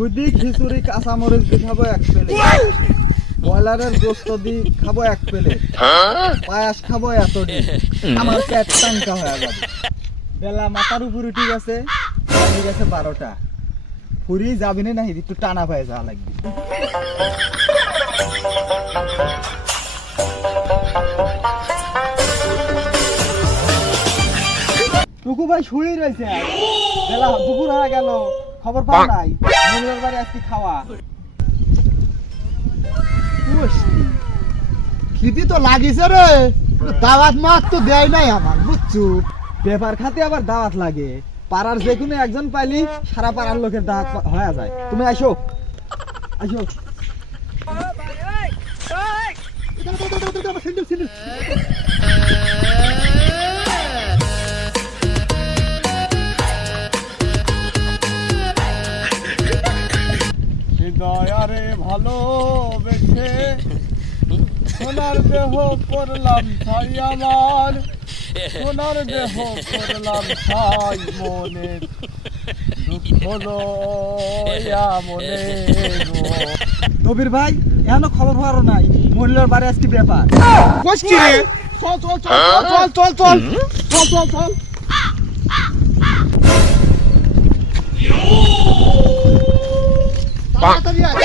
শুধু খিচুড়ি কাঁচামরিচ দিয়ে খাবো 1 প্লেট, ব্রয়লারের গোস্ত দিয়ে খাবো 1 প্লেট, পায়াস খাবো এতটি, আমার পেট টাঙ্কা হয়ে যাবে। বেলা মাথার উপর উঠে গেছে, হয়ে গেছে 12টা। পুরি যাবি না একটু টানা পায়ে যাওয়া লাগবে। টুকু ভাই শুয়ে রয়েছে, বেলা দুপুর হয়ে গেল, খবর পাও নাই? মনিরের বাড়ি আজকে খাওয়া। খিদি তো লাগিছে রে, দাওয়াত মাত তো দেয় নাই আমার, বুঝছো? পেপার খাতে আবার দাওয়াত লাগে, পাড়ার যে কোনো একজন পাইলি সারা পাড়ার লোকের দাওয়াত হয়ে যায়। তুমি আসো আসো। হৃদয়ারে ভালোবেসে সোনার দেহ করলাম ছাই আমার, সোনার দেহ করলাম ছাই, মনে দুঃখ লইয়া মনে নবীর ভাই এখনো খবর পাওয়ারও নাই, মহিলার বাড়ি আজকে ব্যাপার। বসছি রে, চল চল চল চল চল চল চল চল চল। তাড়াতাড়ি আয়।